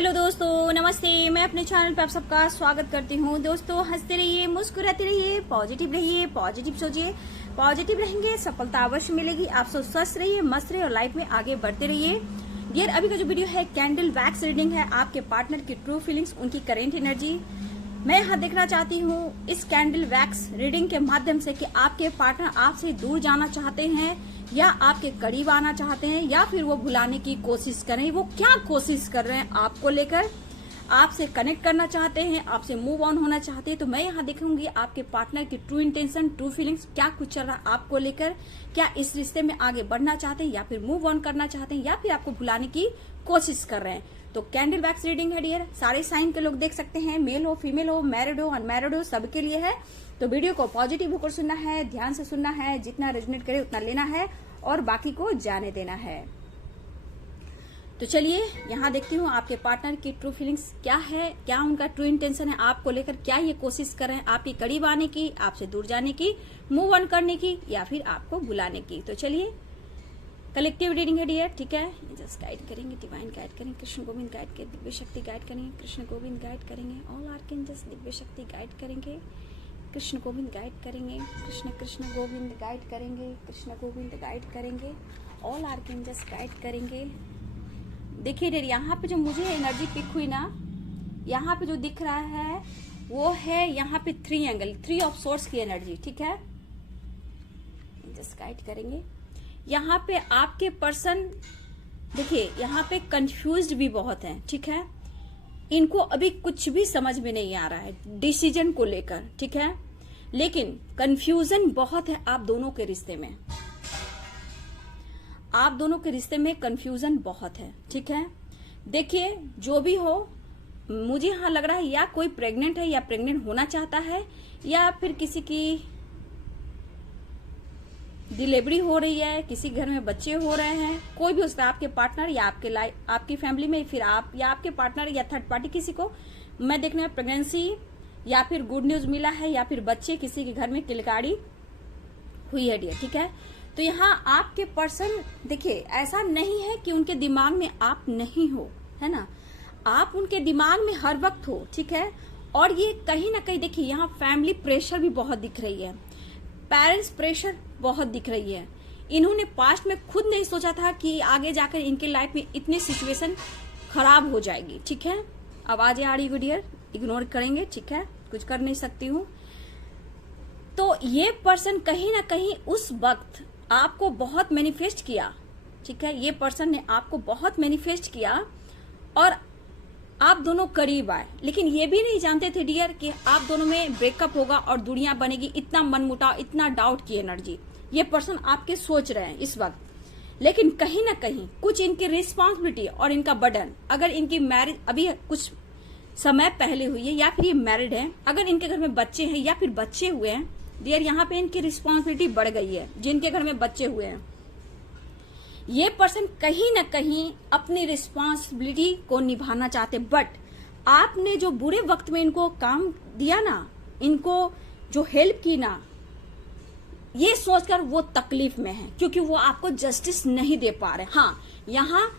Hello दोस्तों, नमस्ते। मैं अपने चैनल पे आप सबका स्वागत करती हूँ। दोस्तों, हंसते रहिए, मुस्कुराते रहिए, पॉजिटिव रहिए, पॉजिटिव सोचिए। पॉजिटिव रहेंगे, सफलता अवश्य मिलेगी। आप सब स्वस्थ रहिए, मस्त रहिए और लाइफ में आगे बढ़ते रहिए। डियर, अभी का जो वीडियो है कैंडल वैक्स रीडिंग है, आपके पार्टनर की ट्रू फीलिंग्स, उनकी करेंट एनर्जी मैं यहाँ देखना चाहती हूँ इस कैंडल वैक्स रीडिंग के माध्यम से कि आपके पार्टनर आपसे दूर जाना चाहते हैं या आपके करीब आना चाहते हैं या फिर वो भुलाने की कोशिश कर रहे हैं। वो क्या कोशिश कर रहे हैं आपको लेकर, आपसे कनेक्ट करना चाहते हैं, आपसे मूव ऑन होना चाहते हैं। तो मैं यहाँ देखूंगी आपके पार्टनर की ट्रू इंटेंशन, ट्रू फीलिंग्स, क्या कुछ चल रहा है आपको लेकर। क्या इस रिश्ते में आगे बढ़ना चाहते हैं या फिर मूव ऑन करना चाहते हैं या फिर आपको भुलाने की कोशिश कर रहे हैं। तो कैंडल वैक्स रीडिंग है डियर, सारे साइन के लोग देख सकते हैं, मेल हो, फीमेल हो, मैरिड हो, अनमैरिड हो, सबके लिए है। तो वीडियो को पॉजिटिव होकर सुनना है, ध्यान से सुनना है, जितना रेजोनेट करे उतना लेना है और बाकी को जाने देना है। तो चलिए यहाँ देखती हूँ आपके पार्टनर की ट्रू फीलिंग्स क्या है, क्या उनका ट्रू इंटेंशन है आपको लेकर, क्या ये कोशिश कर रहे हैं आपके करीब आने की, आपसे दूर जाने की, मूव ऑन करने की या फिर आपको भुलाने की। तो चलिए, कलेक्टिव रीडिंग है डियर, ठीक है। जस्ट गाइड करेंगे, डिवाइन गाइड करेंगे, कृष्ण गोविंद गाइड के दिव्य शक्ति गाइड करेंगे, कृष्ण गोविंद गाइड करेंगे, ऑल आर्कएंजल्स दिव्य शक्ति गाइड करेंगे, कृष्ण गोविंद गाइड करेंगे, कृष्ण गोविंद गाइड करेंगे, कृष्ण गोविंद गाइड करेंगे, ऑल आर्कएंजल्स गाइड करेंगे। देखिए डियर, यहाँ पे जो मुझे एनर्जी पिक हुई ना, यहाँ पे जो दिख रहा है वो है यहाँ पे three angle, three of source की एनर्जी, ठीक है। जस्ट गाइड करेंगे। यहाँ पे आपके पर्सन देखिए, यहाँ पे कंफ्यूज्ड भी बहुत हैं, ठीक है। इनको अभी कुछ भी समझ में नहीं आ रहा है डिसीजन को लेकर, ठीक है। लेकिन कंफ्यूजन बहुत है आप दोनों के रिश्ते में, आप दोनों के रिश्ते में कंफ्यूजन बहुत है, ठीक है। देखिए, जो भी हो, मुझे यहाँ लग रहा है या कोई प्रेग्नेंट है या प्रेग्नेंट होना चाहता है या फिर किसी की डिलीवरी हो रही है, किसी घर में बच्चे हो रहे हैं, कोई भी उसका आपके पार्टनर या आपके लाइफ, आपकी फैमिली में फिर आप या आपके पार्टनर या थर्ड पार्टी किसी को मैं देखने में प्रेगनेंसी या फिर गुड न्यूज मिला है या फिर बच्चे किसी के घर में किलकारी हुई है डियर, ठीक है। तो यहाँ आपके पर्सन देखिए, ऐसा नहीं है कि उनके दिमाग में आप नहीं हो, है ना, आप उनके दिमाग में हर वक्त हो, ठीक है। और ये कहीं ना कहीं देखिए, यहाँ फैमिली प्रेशर भी बहुत दिख रही है, पेरेंट्स प्रेशर बहुत दिख रही है। इन्होंने पास्ट में खुद नहीं सोचा था कि आगे जाकर इनके लाइफ में इतनी सिचुएशन खराब हो जाएगी, ठीक है। आवाजें आ रही है डियर, इग्नोर करेंगे, ठीक है, कुछ कर नहीं सकती हूँ। तो ये पर्सन कहीं ना कहीं उस वक्त आपको बहुत मैनिफेस्ट किया, ठीक है। ये पर्सन ने आपको बहुत मैनिफेस्ट किया और आप दोनों करीब आए, लेकिन ये भी नहीं जानते थे डियर कि आप दोनों में ब्रेकअप होगा और दुनिया बनेगी। इतना मनमुटाव, इतना डाउट की एनर्जी ये पर्सन आपके सोच रहे हैं इस वक्त। लेकिन कहीं ना कहीं कुछ इनकी रिस्पॉन्सिबिलिटी और इनका बर्डन, अगर इनकी मैरिज अभी कुछ समय पहले हुई है या फिर ये मैरिड है, अगर इनके घर में बच्चे हैं या फिर बच्चे हुए हैं डियर, यहाँ पे इनकी रिस्पॉन्सिबिलिटी बढ़ गई है। जिनके घर में बच्चे हुए हैं, ये पर्सन कहीं ना कहीं अपनी रिस्पॉन्सिबिलिटी को निभाना चाहते, बट आपने जो बुरे वक्त में इनको काम दिया ना, इनको जो हेल्प की ना, ये सोचकर वो तकलीफ में है क्योंकि वो आपको जस्टिस नहीं दे पा रहे। हाँ, यहाँ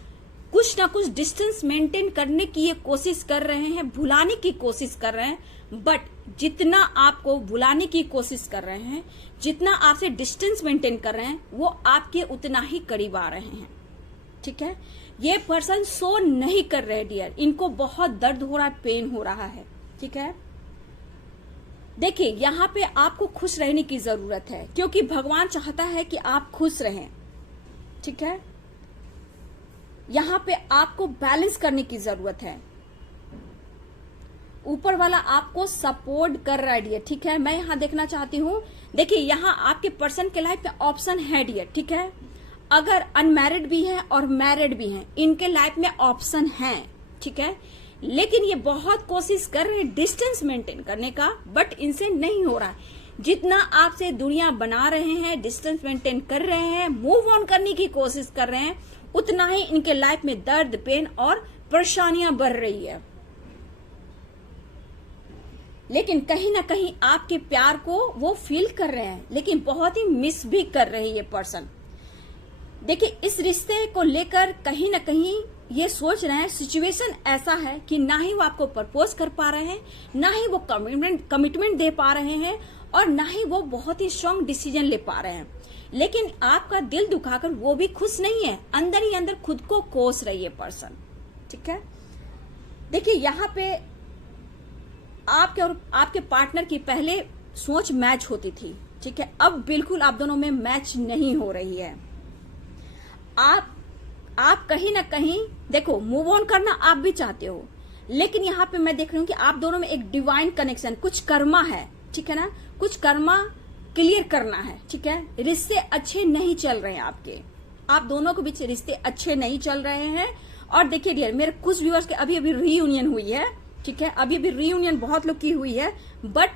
कुछ ना कुछ डिस्टेंस मेंटेन करने की ये कोशिश कर रहे हैं, भुलाने की कोशिश कर रहे हैं, बट जितना आपको भुलाने की कोशिश कर रहे हैं, जितना आपसे डिस्टेंस मेंटेन कर रहे हैं, वो आपके उतना ही करीब आ रहे हैं, ठीक है। ये पर्सन सो नहीं कर रहे डियर, इनको बहुत दर्द हो रहा है, पेन हो रहा है, ठीक है। देखिए, यहाँ पे आपको खुश रहने की जरूरत है क्योंकि भगवान चाहता है कि आप खुश रहें, ठीक है। यहाँ पे आपको बैलेंस करने की जरूरत है, ऊपर वाला आपको सपोर्ट कर रहा है डियर, ठीक है। मैं यहाँ देखना चाहती हूँ, देखिए यहाँ आपके पर्सन के लाइफ में ऑप्शन है डियर, ठीक है। अगर अनमैरिड भी है और मैरिड भी है, इनके लाइफ में ऑप्शन है, ठीक है। लेकिन ये बहुत कोशिश कर रहे हैं डिस्टेंस मेंटेन करने का, बट इनसे नहीं हो रहा है। जितना आपसे दूरियां बना रहे हैं, डिस्टेंस मेंटेन कर रहे हैं, मूव ऑन करने की कोशिश कर रहे हैं, उतना ही इनके लाइफ में दर्द, पेन और परेशानियां बढ़ रही है। लेकिन कहीं ना कहीं आपके प्यार को वो फील कर रहे हैं, लेकिन बहुत ही मिस भी कर रहे हैं ये पर्सन। देखिए, इस रिश्ते को लेकर कहीं ना कहीं ये सोच रहे हैं, सिचुएशन ऐसा है कि ना ही वो आपको प्रपोज कर पा रहे हैं, ना ही वो कमिटमेंट दे पा रहे हैं, और ना ही वो बहुत ही स्ट्रांग डिसीजन ले पा रहे हैं। लेकिन आपका दिल दुखाकर वो भी खुश नहीं है, अंदर ही अंदर खुद को कोस रही है पर्सन। ठीक है, देखिए यहाँ पे आपके और आपके पार्टनर की पहले सोच मैच होती थी। ठीक है, अब बिल्कुल आप दोनों में मैच नहीं हो रही है। आप कहीं ना कहीं देखो मूव ऑन करना आप भी चाहते हो, लेकिन यहाँ पे मैं देख रही हूँ कि आप दोनों में एक डिवाइन कनेक्शन, कुछ कर्मा है। ठीक है ना, कुछ कर्मा क्लियर करना है। ठीक है, रिश्ते अच्छे नहीं चल रहे हैं आपके, आप दोनों के बीच रिश्ते अच्छे नहीं चल रहे हैं। और देखिए डियर, मेरे कुछ व्यूअर्स के अभी अभी रीयूनियन हुई है। ठीक है, अभी अभी रीयूनियन बहुत लोग की हुई है, बट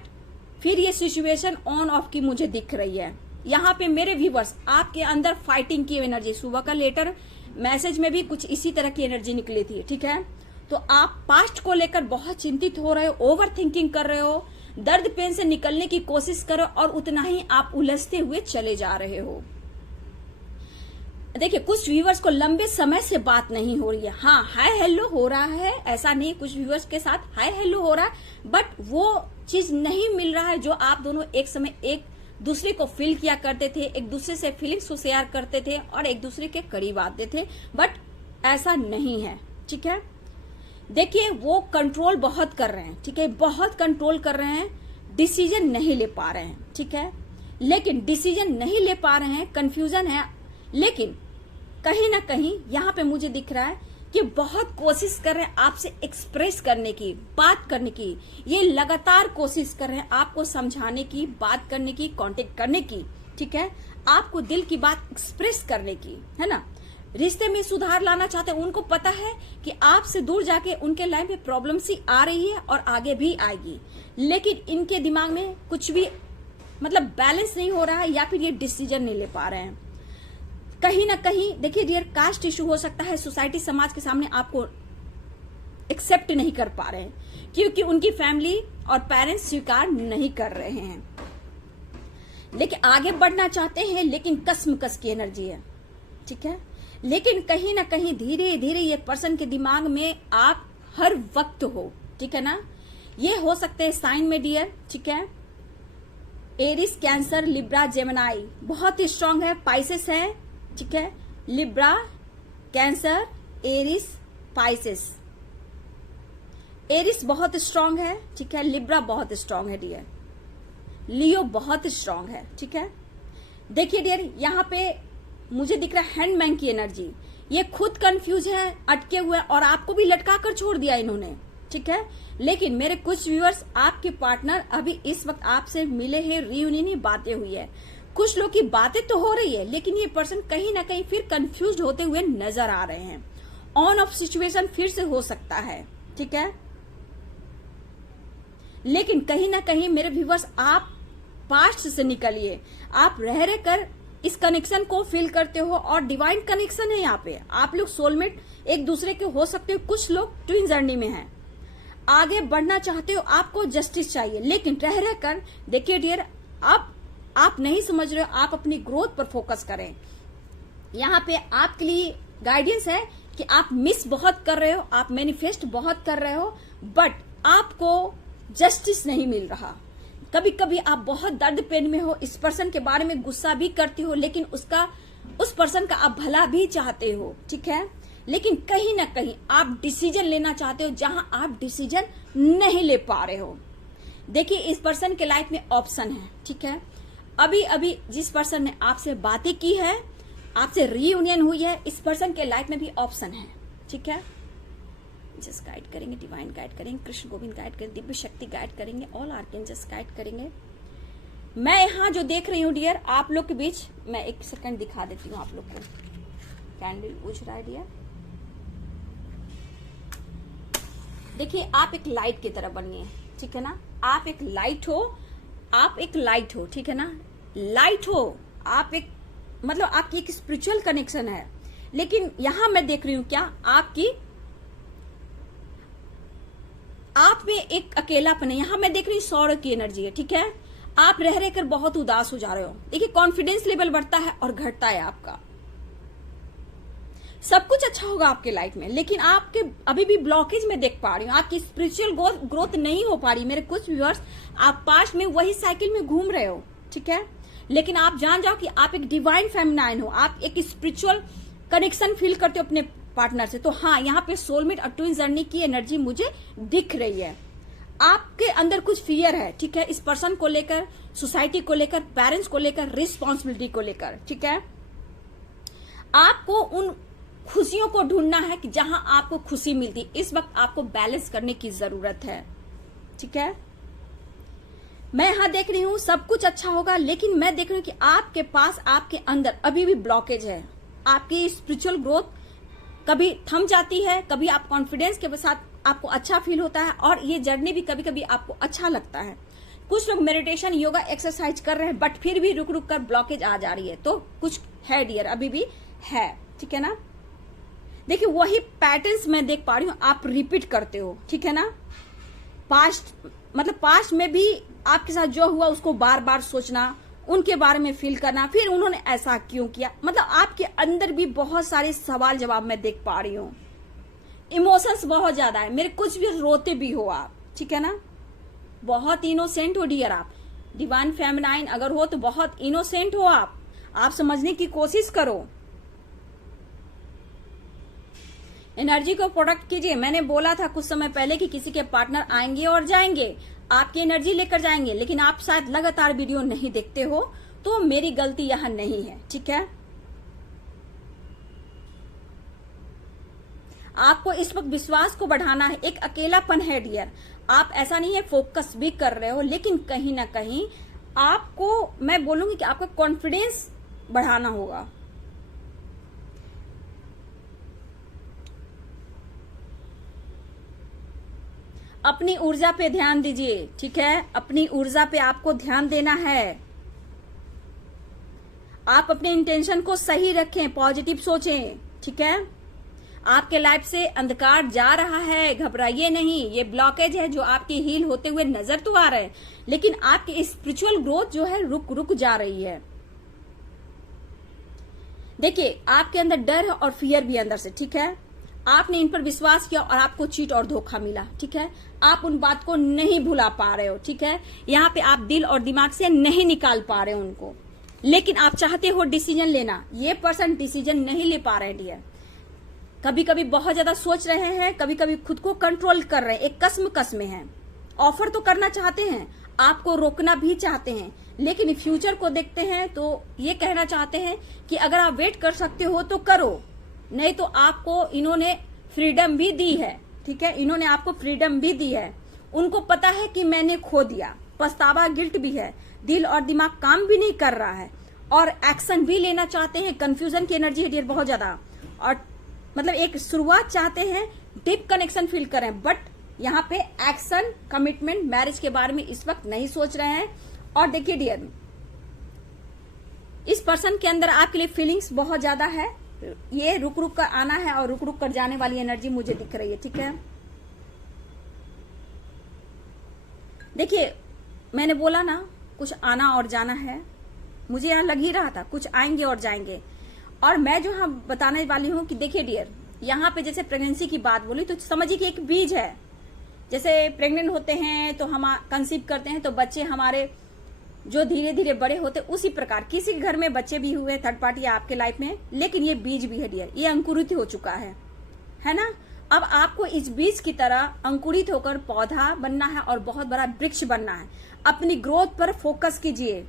फिर ये सिचुएशन ऑन ऑफ की मुझे दिख रही है। यहाँ पे मेरे व्यूअर्स आपके अंदर फाइटिंग की एनर्जी, सुबह का लेटर मैसेज में भी कुछ इसी तरह की एनर्जी निकली थी। ठीक है, तो आप पास्ट को लेकर बहुत चिंतित हो रहे हो, ओवर थिंकिंग कर रहे हो, दर्द पेन से निकलने की कोशिश करो, और उतना ही आप उलझते हुए चले जा रहे हो। देखिए कुछ व्यूअर्स को लंबे समय से बात नहीं हो रही है। हाँ, हाय हेलो हो रहा है, ऐसा नहीं, कुछ व्यूअर्स के साथ हाय हेलो हो रहा है, बट वो चीज नहीं मिल रहा है जो आप दोनों एक समय एक दूसरे को फील किया करते थे, एक दूसरे से फीलिंग्स को शेयर करते थे और एक दूसरे के करीब आते थे, बट ऐसा नहीं है। ठीक है, देखिए वो कंट्रोल बहुत कर रहे हैं। ठीक है, बहुत कंट्रोल कर रहे हैं, डिसीजन नहीं ले पा रहे हैं। ठीक है, लेकिन डिसीजन नहीं ले पा रहे हैं, कंफ्यूजन है, लेकिन कहीं ना कहीं यहाँ पे मुझे दिख रहा है कि बहुत कोशिश कर रहे हैं आपसे एक्सप्रेस करने की, बात करने की। ये लगातार कोशिश कर रहे हैं आपको समझाने की, बात करने की, कांटेक्ट करने की। ठीक है, आपको दिल की बात एक्सप्रेस करने की, है ना। रिश्ते में सुधार लाना चाहते हैं, उनको पता है कि आपसे दूर जाके उनके लाइफ में प्रॉब्लम सी आ रही है और आगे भी आएगी, लेकिन इनके दिमाग में कुछ भी मतलब बैलेंस नहीं हो रहा है, या फिर ये डिसीजन नहीं ले पा रहे हैं। कहीं ना कहीं देखिए डियर, कास्ट इशू हो सकता है, सोसाइटी समाज के सामने आपको एक्सेप्ट नहीं कर पा रहे हैं, क्योंकि उनकी फैमिली और पेरेंट्स स्वीकार नहीं कर रहे हैं। लेकिन आगे बढ़ना चाहते हैं, लेकिन कसमकस की एनर्जी है। ठीक है, लेकिन कहीं ना कहीं धीरे धीरे ये पर्सन के दिमाग में आप हर वक्त हो। ठीक है ना, ये हो सकते हैं साइन में डियर। ठीक है, एरिस, कैंसर, लिब्रा, जेमिनी बहुत ही स्ट्रांग है, पाइसेस है। ठीक है, Libra, Cancer, Aries, Pisces. Aries बहुत स्ट्रांग है। ठीक है, लिब्रा बहुत स्ट्रांग है डियर, लियो बहुत स्ट्रांग है। ठीक है, देखिए डियर, यहाँ पे मुझे दिख रहा है हैंडमैन की एनर्जी। ये खुद कंफ्यूज है, अटके हुए, और आपको भी लटका कर छोड़ दिया इन्होंने। ठीक है, लेकिन मेरे कुछ व्यूअर्स, आपके पार्टनर अभी इस वक्त आपसे मिले हैं, रीयूनियन की बातें हुई है, कुछ लोग की बातें तो हो रही है, लेकिन ये पर्सन कहीं ना कहीं फिर कंफ्यूज होते हुए नजर आ रहे हैं। ऑन ऑफ सिचुएशन फिर से हो सकता है। ठीक है, लेकिन कहीं ना कहीं मेरे व्यूअर्स, आप पास्ट से निकलिए, आप रह रह कर इस कनेक्शन को फील करते हो, और डिवाइन कनेक्शन है यहाँ पे। आप लोग सोलमेट एक दूसरे के हो सकते हो, कुछ लोग ट्विन जर्नी में हैं, आगे बढ़ना चाहते हो, आपको जस्टिस चाहिए, लेकिन रह रह कर देखिए डियर, आप नहीं समझ रहे हो, आप अपनी ग्रोथ पर फोकस करें। यहाँ पे आपके लिए गाइडेंस है कि आप मिस बहुत कर रहे हो, आप मैनिफेस्ट बहुत कर रहे हो, बट आपको जस्टिस नहीं मिल रहा। कभी कभी आप बहुत दर्द पेन में हो, इस पर्सन के बारे में गुस्सा भी करती हो, लेकिन उस पर्सन का आप भला भी चाहते हो। ठीक है, लेकिन कहीं ना कहीं आप डिसीजन लेना चाहते हो, जहां आप डिसीजन नहीं ले पा रहे हो। देखिए इस पर्सन के लाइफ में ऑप्शन है। ठीक है, अभी अभी जिस पर्सन ने आपसे बातें की है, आपसे रीयूनियन हुई है, इस पर्सन के लाइफ में भी ऑप्शन है। ठीक है, जस्ट गाइड करेंगे, डिवाइन गाइड करेंगे, कृष्ण गोविंद गाइड करेंगे, दिव्य शक्ति गाइड करेंगे, ऑल आर्कएंजल्स गाइड करेंगे। मैं यहाँ जो देख रही हूँ डियर, आप लोग के बीच, मैं एक सेकंड दिखा देती हूँ आप लोग को। कैंडल बुझ रहा है डियर। देखिए आप एक लाइट की तरह बनिए। ठीक है ना, आप एक लाइट हो, आप एक लाइट हो। ठीक है ना, लाइट हो आप, एक मतलब आपकी एक स्पिरिचुअल कनेक्शन है, लेकिन यहां मैं देख रही हूं क्या आप में एक अकेलापन है। यहां मैं देख रही हूं सौर की एनर्जी है। ठीक है, आप रह रहकर बहुत उदास हो जा रहे हो। देखिए कॉन्फिडेंस लेवल बढ़ता है और घटता है आपका। सब कुछ अच्छा होगा आपके लाइफ में, लेकिन आपके अभी भी ब्लॉकेज में देख पा रही हूँ, आपकी स्पिरिचुअल ग्रोथ नहीं हो पा रही। मेरे कुछ व्यूअर्स, आप पास्ट में वही साइकिल में घूम रहे हो, ठीक है, लेकिन आप जान जाओ कि आप एक डिवाइन फेमिनाइन हो, आप एक स्पिरिचुअल कनेक्शन फील करते हो अपने पार्टनर से। तो हाँ, यहाँ पे सोलमेट और ट्विन जर्नी की एनर्जी मुझे दिख रही है। आपके अंदर कुछ फियर है, ठीक है, इस पर्सन को लेकर, सोसाइटी को लेकर, पेरेंट्स को लेकर, रिस्पॉन्सिबिलिटी को लेकर, ठीक है। आपको उन खुशियों को ढूंढना है कि जहां आपको खुशी मिलती। इस वक्त आपको बैलेंस करने की जरूरत है, ठीक है। मैं यहां देख रही हूं सब कुछ अच्छा होगा, लेकिन मैं देख रही हूं कि आपके पास, आपके अंदर अभी भी ब्लॉकेज है। आपकी स्पिरिचुअल ग्रोथ कभी थम जाती है, कभी आप कॉन्फिडेंस के साथ आपको अच्छा फील होता है, और ये जर्नी भी कभी कभी आपको अच्छा लगता है। कुछ लोग मेडिटेशन, योगा, एक्सरसाइज कर रहे हैं, बट फिर भी रुक रुक कर ब्लॉकेज आ जा रही है। तो कुछ है डियर, अभी भी है, ठीक है ना। देखिए, वही पैटर्न्स मैं देख पा रही हूँ, आप रिपीट करते हो, ठीक है ना। पास्ट में भी आपके साथ जो हुआ उसको बार बार सोचना, उनके बारे में फील करना, फिर उन्होंने ऐसा क्यों किया। मतलब आपके अंदर भी बहुत सारे सवाल जवाब मैं देख पा रही हूँ। इमोशंस बहुत ज्यादा है, मेरे कुछ भी रोते भी हो आप, ठीक है ना। बहुत इनोसेंट हो डियर आप, डिवाइन फेमिनाइन अगर हो तो बहुत इनोसेंट हो आप समझने की कोशिश करो। एनर्जी को प्रोटेक्ट कीजिए। मैंने बोला था कुछ समय पहले कि किसी के पार्टनर आएंगे और जाएंगे, आपकी एनर्जी लेकर जाएंगे, लेकिन आप शायद लगातार वीडियो नहीं देखते हो, तो मेरी गलती यहां नहीं है, ठीक है। आपको इस वक्त विश्वास को बढ़ाना है। एक अकेलापन है डियर, आप ऐसा नहीं है फोकस भी कर रहे हो, लेकिन कहीं ना कहीं आपको, मैं बोलूंगी कि आपका कॉन्फिडेंस बढ़ाना होगा। अपनी ऊर्जा पे ध्यान दीजिए, ठीक है, अपनी ऊर्जा पे आपको ध्यान देना है। आप अपने इंटेंशन को सही रखें, पॉजिटिव सोचें, ठीक है। आपके लाइफ से अंधकार जा रहा है, घबराइए नहीं। ये ब्लॉकेज है जो आपकी हील होते हुए नजर तो आ रहे हैं, लेकिन आपकी स्पिरिचुअल ग्रोथ जो है रुक जा रही है। देखिए, आपके अंदर डर और फियर भी अंदर से, ठीक है। आपने इन पर विश्वास किया और आपको चीट और धोखा मिला, ठीक है। आप उन बात को नहीं भुला पा रहे हो, ठीक है। यहाँ पे आप दिल और दिमाग से नहीं निकाल पा रहे हो उनको, लेकिन आप चाहते हो डिसीजन लेना। ये पर्सन डिसीजन नहीं ले पा रहे डियर। कभी कभी बहुत ज्यादा सोच रहे हैं, कभी कभी खुद को कंट्रोल कर रहे हैं, एक कस में है। ऑफर तो करना चाहते हैं, आपको रोकना भी चाहते हैं, लेकिन फ्यूचर को देखते हैं तो ये कहना चाहते हैं कि अगर आप वेट कर सकते हो तो करो, नहीं तो आपको इन्होंने फ्रीडम भी दी है, ठीक है। इन्होंने आपको फ्रीडम भी दी है। उनको पता है कि मैंने खो दिया, पछतावा, गिल्ट भी है, दिल और दिमाग काम भी नहीं कर रहा है, और एक्शन भी लेना चाहते हैं। कंफ्यूजन की एनर्जी है डियर बहुत ज्यादा, और मतलब एक शुरुआत चाहते हैं, डीप कनेक्शन फील करें, बट यहाँ पे एक्शन, कमिटमेंट, मैरिज के बारे में इस वक्त नहीं सोच रहे हैं। और देखिए डियर, इस पर्सन के अंदर आपके लिए फीलिंग्स बहुत ज्यादा है। ये रुक रुक कर आना है और रुक रुक कर जाने वाली एनर्जी मुझे दिख रही है, ठीक है। देखिए, मैंने बोला ना कुछ आना और जाना है, मुझे यहाँ लग ही रहा था कुछ आएंगे और जाएंगे। और मैं जो यहाँ बताने वाली हूँ कि देखिए डियर, यहाँ पे जैसे प्रेगनेंसी की बात बोली तो समझिए कि एक बीज है। जैसे प्रेग्नेंट होते हैं तो हम कंसीव करते हैं तो बच्चे हमारे जो धीरे धीरे बड़े होते, उसी प्रकार किसी के घर में बच्चे भी हुए, थर्ड पार्टी आपके लाइफ में, लेकिन ये बीज भी है डियर, ये अंकुरित हो चुका है ना। अब आपको इस बीज की तरह अंकुरित होकर पौधा बनना है और बहुत बड़ा वृक्ष बनना है। अपनी ग्रोथ पर फोकस कीजिए।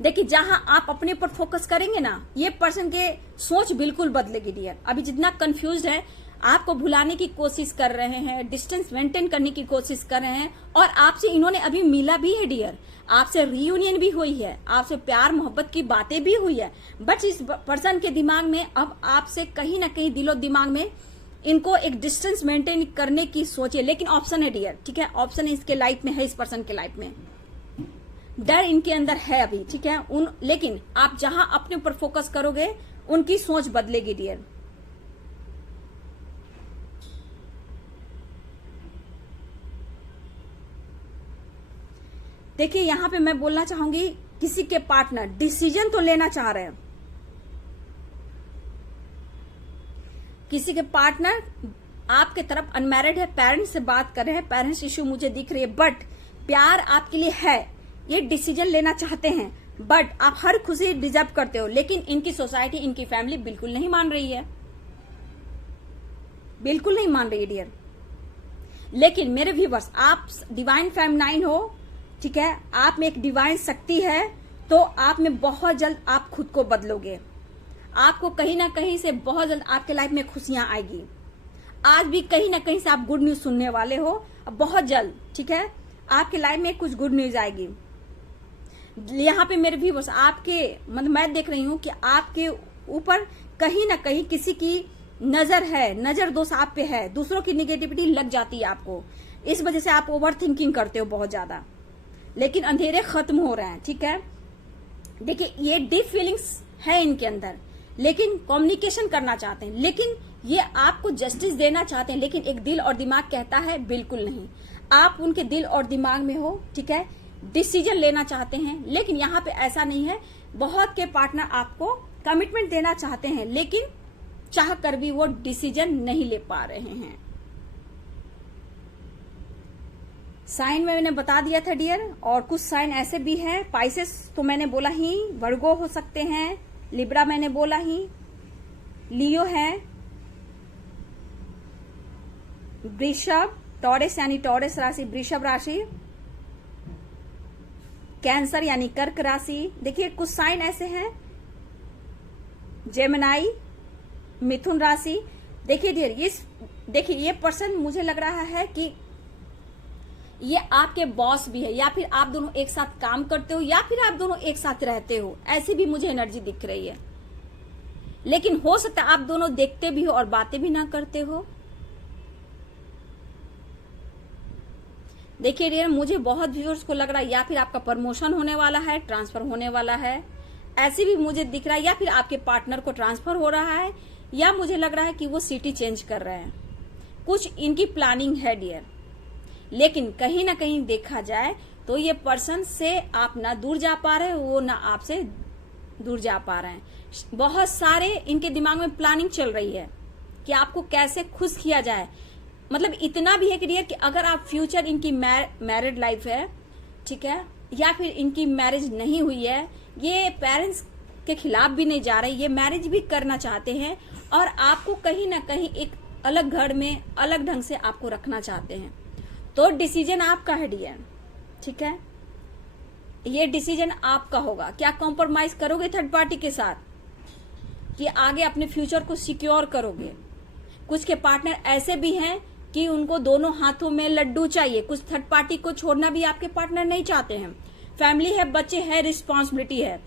देखिए, जहां आप अपने पर फोकस करेंगे ना, ये पर्सन के सोच बिल्कुल बदलेगी डियर। अभी जितना कंफ्यूज है, आपको भुलाने की कोशिश कर रहे हैं, डिस्टेंस मेंटेन करने की कोशिश कर रहे हैं, और आपसे इन्होंने अभी मिला भी है डियर, आपसे रियूनियन भी हुई है, आपसे प्यार मोहब्बत की बातें भी हुई है, बट इस पर्सन के दिमाग में अब आपसे कहीं ना कहीं दिलो दिमाग में इनको एक डिस्टेंस मेंटेन करने की सोच है। लेकिन ऑप्शन है डियर, ठीक है, ऑप्शन इसके लाइफ में है, इस पर्सन के लाइफ में डर इनके अंदर है अभी, ठीक है। लेकिन आप जहां अपने ऊपर फोकस करोगे, उनकी सोच बदलेगी डियर। देखिए, यहां पे मैं बोलना चाहूंगी, किसी के पार्टनर डिसीजन तो लेना चाह रहे हैं, किसी के पार्टनर आपके तरफ अनमैरिड है, पेरेंट्स से बात कर रहे हैं, पेरेंट्स इश्यू मुझे दिख रही है, बट प्यार आपके लिए है, ये डिसीजन लेना चाहते हैं, बट आप हर खुशी डिजर्व करते हो, लेकिन इनकी सोसाइटी, इनकी फैमिली बिल्कुल नहीं मान रही है, बिल्कुल नहीं मान रही है डियर। लेकिन मेरे व्यूवर्स, आप डिवाइन फेमिनाइन हो, ठीक है, आप में एक डिवाइन शक्ति है, तो आप में बहुत जल्द आप खुद को बदलोगे। आपको कहीं ना कहीं से बहुत जल्द आपके लाइफ में खुशियां आएगी। आज भी कहीं ना कहीं से आप गुड न्यूज सुनने वाले हो, बहुत जल्द, ठीक है, आपके लाइफ में कुछ गुड न्यूज आएगी। यहाँ पे मेरे व्यूअर्स, आपके मतलब मैं देख रही हूँ कि आपके ऊपर कहीं ना कहीं किसी की नजर है, नजर दोष आप पे है, दूसरों की निगेटिविटी लग जाती है आपको, इस वजह से आप ओवर थिंकिंग करते हो बहुत ज्यादा। लेकिन अंधेरे खत्म हो रहे हैं, ठीक है। देखिए, ये डीप फीलिंग्स है इनके अंदर, लेकिन कम्युनिकेशन करना चाहते हैं, लेकिन ये आपको जस्टिस देना चाहते हैं, लेकिन एक दिल और दिमाग कहता है बिल्कुल नहीं। आप उनके दिल और दिमाग में हो, ठीक है, डिसीजन लेना चाहते हैं, लेकिन यहाँ पे ऐसा नहीं है। बहुत के पार्टनर आपको कमिटमेंट देना चाहते हैं, लेकिन चाह कर भी वो डिसीजन नहीं ले पा रहे हैं। साइन में मैंने बता दिया था डियर, और कुछ साइन ऐसे भी हैं, पाइसेस तो मैंने बोला ही, वर्गो हो सकते हैं, लिब्रा मैंने बोला ही, लियो है, वृषभ, टॉरस यानी टॉरस राशि, वृषभ राशि, कैंसर यानी कर्क राशि। देखिए, कुछ साइन ऐसे हैं, जेमिनाई, मिथुन राशि। देखिए डियर, देखिए ये पर्सन मुझे लग रहा है कि ये आपके बॉस भी है, या फिर आप दोनों एक साथ काम करते हो, या फिर आप दोनों एक साथ रहते हो, ऐसी भी मुझे एनर्जी दिख रही है। लेकिन हो सकता है आप दोनों देखते भी हो और बातें भी ना करते हो। देखिए डियर, मुझे बहुत व्यूअर्स को लग रहा है या फिर आपका प्रमोशन होने वाला है, ट्रांसफर होने वाला है, ऐसे भी मुझे दिख रहा है, या फिर आपके पार्टनर को ट्रांसफर हो रहा है, या मुझे लग रहा है कि वो सिटी चेंज कर रहे हैं। कुछ इनकी प्लानिंग है डियर, लेकिन कहीं ना कहीं देखा जाए तो ये पर्सन से आप ना दूर जा पा रहे हो, वो ना आपसे दूर जा पा रहे हैं। बहुत सारे इनके दिमाग में प्लानिंग चल रही है कि आपको कैसे खुश किया जाए। मतलब इतना भी है कि डियर कि अगर आप फ्यूचर इनकी मैरिड लाइफ है, ठीक है, या फिर इनकी मैरिज नहीं हुई है, ये पेरेंट्स के खिलाफ भी नहीं जा रहे, ये मैरिज भी करना चाहते हैं, और आपको कहीं ना कहीं एक अलग घर में अलग ढंग से आपको रखना चाहते हैं। तो डिसीजन आपका है डियर, ठीक है, ये डिसीजन आपका होगा। क्या कॉम्प्रोमाइज करोगे थर्ड पार्टी के साथ, कि आगे अपने फ्यूचर को सिक्योर करोगे? कुछ के पार्टनर ऐसे भी हैं कि उनको दोनों हाथों में लड्डू चाहिए, कुछ थर्ड पार्टी को छोड़ना भी आपके पार्टनर नहीं चाहते हैं। फैमिली है, बच्चे है, रिस्पॉन्सिबिलिटी है,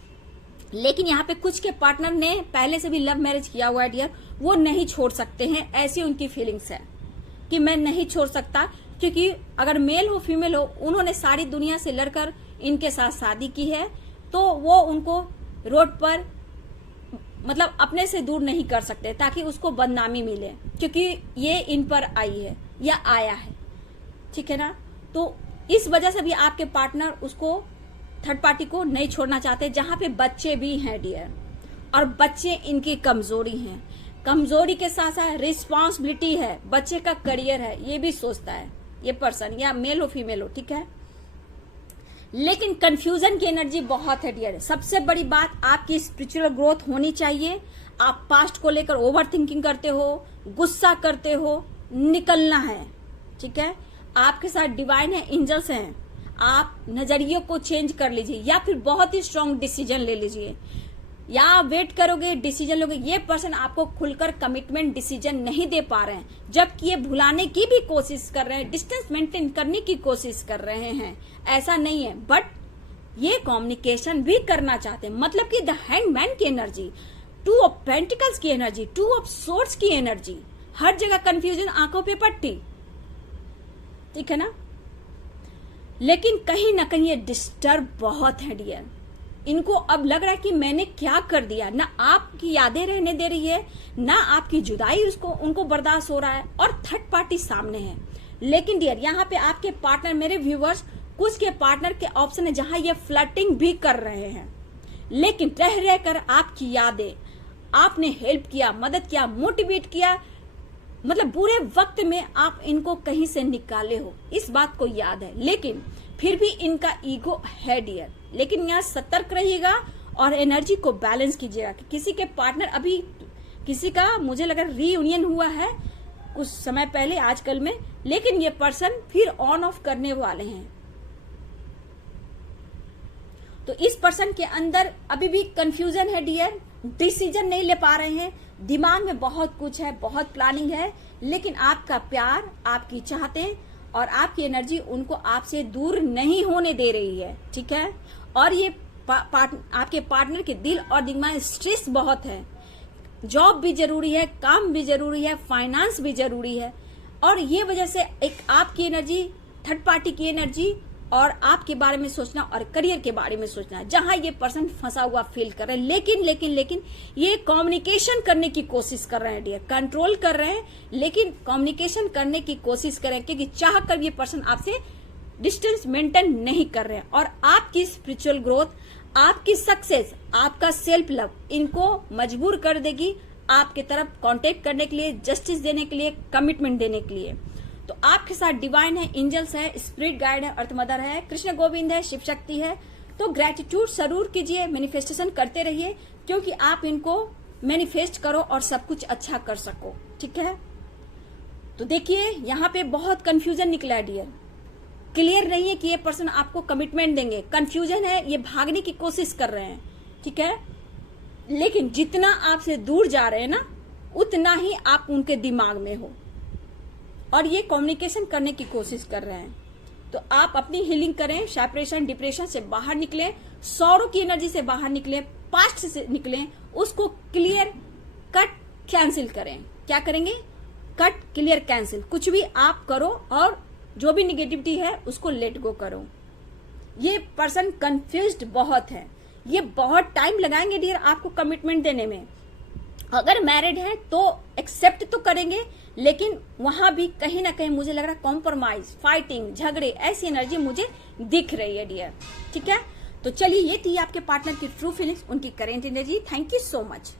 लेकिन यहाँ पे कुछ के पार्टनर ने पहले से भी लव मैरिज किया हुआ है डियर, वो नहीं छोड़ सकते हैं, ऐसी उनकी फीलिंग्स है कि मैं नहीं छोड़ सकता, क्योंकि अगर मेल हो फीमेल हो, उन्होंने सारी दुनिया से लड़कर इनके साथ शादी की है, तो वो उनको रोड पर मतलब अपने से दूर नहीं कर सकते, ताकि उसको बदनामी मिले, क्योंकि ये इन पर आई है या आया है, ठीक है ना। तो इस वजह से भी आपके पार्टनर उसको, थर्ड पार्टी को नहीं छोड़ना चाहते, जहां पे बच्चे भी हैं डियर, और बच्चे इनकी कमजोरी हैं। कमजोरी के साथ साथ रिस्पॉन्सिबिलिटी है, बच्चे का करियर है, ये भी सोचता है ये पर्सन, या मेल हो फीमेल हो, ठीक है। लेकिन कंफ्यूजन की एनर्जी बहुत है डियर। सबसे बड़ी बात, आपकी स्पिरिचुअल ग्रोथ होनी चाहिए। आप पास्ट को लेकर ओवर थिंकिंग करते हो, गुस्सा करते हो, निकलना है, ठीक है। आपके साथ डिवाइन है, एंजल्स हैं, आप नजरिए को चेंज कर लीजिए, या फिर बहुत ही स्ट्रांग डिसीजन ले लीजिए, या वेट करोगे डिसीजन लोगे। ये पर्सन आपको खुलकर कमिटमेंट डिसीजन नहीं दे पा रहे हैं, जबकि ये भुलाने की भी कोशिश कर रहे हैं, डिस्टेंस मेंटेन करने की कोशिश कर रहे हैं, ऐसा नहीं है, बट ये कम्युनिकेशन भी करना चाहते हैं। मतलब कि द हैंगमैन की एनर्जी, टू ऑफ पेंटिकल्स की एनर्जी, टू ऑफ सोर्ड्स की एनर्जी, हर जगह कंफ्यूजन, आंखों पे पट्टी, ठीक है ना। लेकिन कहीं ना कहीं ये डिस्टर्ब बहुत है डियर। इनको अब लग रहा है कि मैंने क्या कर दिया, ना आपकी यादें रहने दे रही है, ना आपकी जुदाई उसको उनको बर्दाश्त हो रहा है, और थर्ड पार्टी सामने है। लेकिन डियर, यहाँ पे आपके पार्टनर, मेरे व्यूवर्स, कुछ के पार्टनर के ऑप्शन है जहां ये फ्लर्टिंग भी कर रहे हैं, लेकिन रह रहकर आपकी यादें, आपने हेल्प किया, मदद किया, मोटिवेट किया, मतलब बुरे वक्त में आप इनको कहीं से निकाले हो, इस बात को याद है। लेकिन फिर भी इनका ईगो है डियर, लेकिन यहाँ सतर्क रहिएगा और एनर्जी को बैलेंस कीजिएगा कि किसी के पार्टनर, अभी किसी का मुझे लगा रीयूनियन हुआ है कुछ समय पहले आजकल में, लेकिन ये पर्सन फिर ऑन ऑफ करने वाले हैं। तो इस पर्सन के अंदर अभी भी कंफ्यूजन है डियर, डिसीजन नहीं ले पा रहे हैं, दिमाग में बहुत कुछ है, बहुत प्लानिंग है, लेकिन आपका प्यार, आपकी चाहतें और आपकी एनर्जी उनको आपसे दूर नहीं होने दे रही है, ठीक है। और ये आपके पार्टनर के दिल और दिमाग में स्ट्रेस बहुत है, जॉब भी जरूरी है, काम भी जरूरी है, फाइनेंस भी जरूरी है, और ये वजह से एक आपकी एनर्जी, थर्ड पार्टी की एनर्जी और आपके बारे में सोचना और करियर के बारे में सोचना, जहां ये पर्सन फंसा हुआ फील कर रहे हैं। लेकिन ये कम्युनिकेशन करने की कोशिश कर रहे हैं डियर, कंट्रोल कर रहे हैं, लेकिन कम्युनिकेशन करने की कोशिश करें, क्योंकि चाह कर ये पर्सन आपसे डिस्टेंस मेंटेन नहीं कर रहे हैं। और आपकी स्पिरिचुअल ग्रोथ, आपकी सक्सेस, आपका सेल्फ लव इनको मजबूर कर देगी आपके तरफ कांटेक्ट करने के लिए, जस्टिस देने के लिए, कमिटमेंट देने के लिए। तो आपके साथ डिवाइन है, एंजल्स है, स्पिरिट गाइड है, अर्थ मदर है, कृष्ण गोविंद है, शिव शक्ति है। तो ग्रेटिट्यूड जरूर कीजिए, मैनिफेस्टेशन करते रहिए, क्योंकि आप इनको मैनिफेस्ट करो और सब कुछ अच्छा कर सको, ठीक है। तो देखिए यहाँ पे बहुत कंफ्यूजन निकला है डियर, क्लियर नहीं है कि ये पर्सन आपको कमिटमेंट देंगे, कंफ्यूजन है, ये भागने की कोशिश कर रहे हैं, ठीक है। लेकिन जितना आपसे दूर जा रहे हैं ना, उतना ही आप उनके दिमाग में हो और ये कम्युनिकेशन करने की कोशिश कर रहे हैं। तो आप अपनी हीलिंग करें, सेपरेशन, डिप्रेशन से बाहर निकलें, सौरों की एनर्जी से बाहर निकलें, पास्ट से निकलें, उसको क्लियर कट कैंसिल करें। क्या करेंगे? Cut, clear, cancel. कुछ भी आप करो और जो भी निगेटिविटी है उसको लेट गो करो। ये पर्सन कंफ्यूज्ड बहुत है, ये बहुत टाइम लगाएंगे डियर आपको कमिटमेंट देने में। अगर मैरिड है तो एक्सेप्ट तो करेंगे, लेकिन वहां भी कहीं ना कहीं मुझे लग रहा है कॉम्प्रोमाइज, फाइटिंग, झगड़े, ऐसी एनर्जी मुझे दिख रही है डियर, ठीक है। तो चलिए, ये थी आपके पार्टनर की ट्रू फीलिंग्स, उनकी current energy. Thank you so much.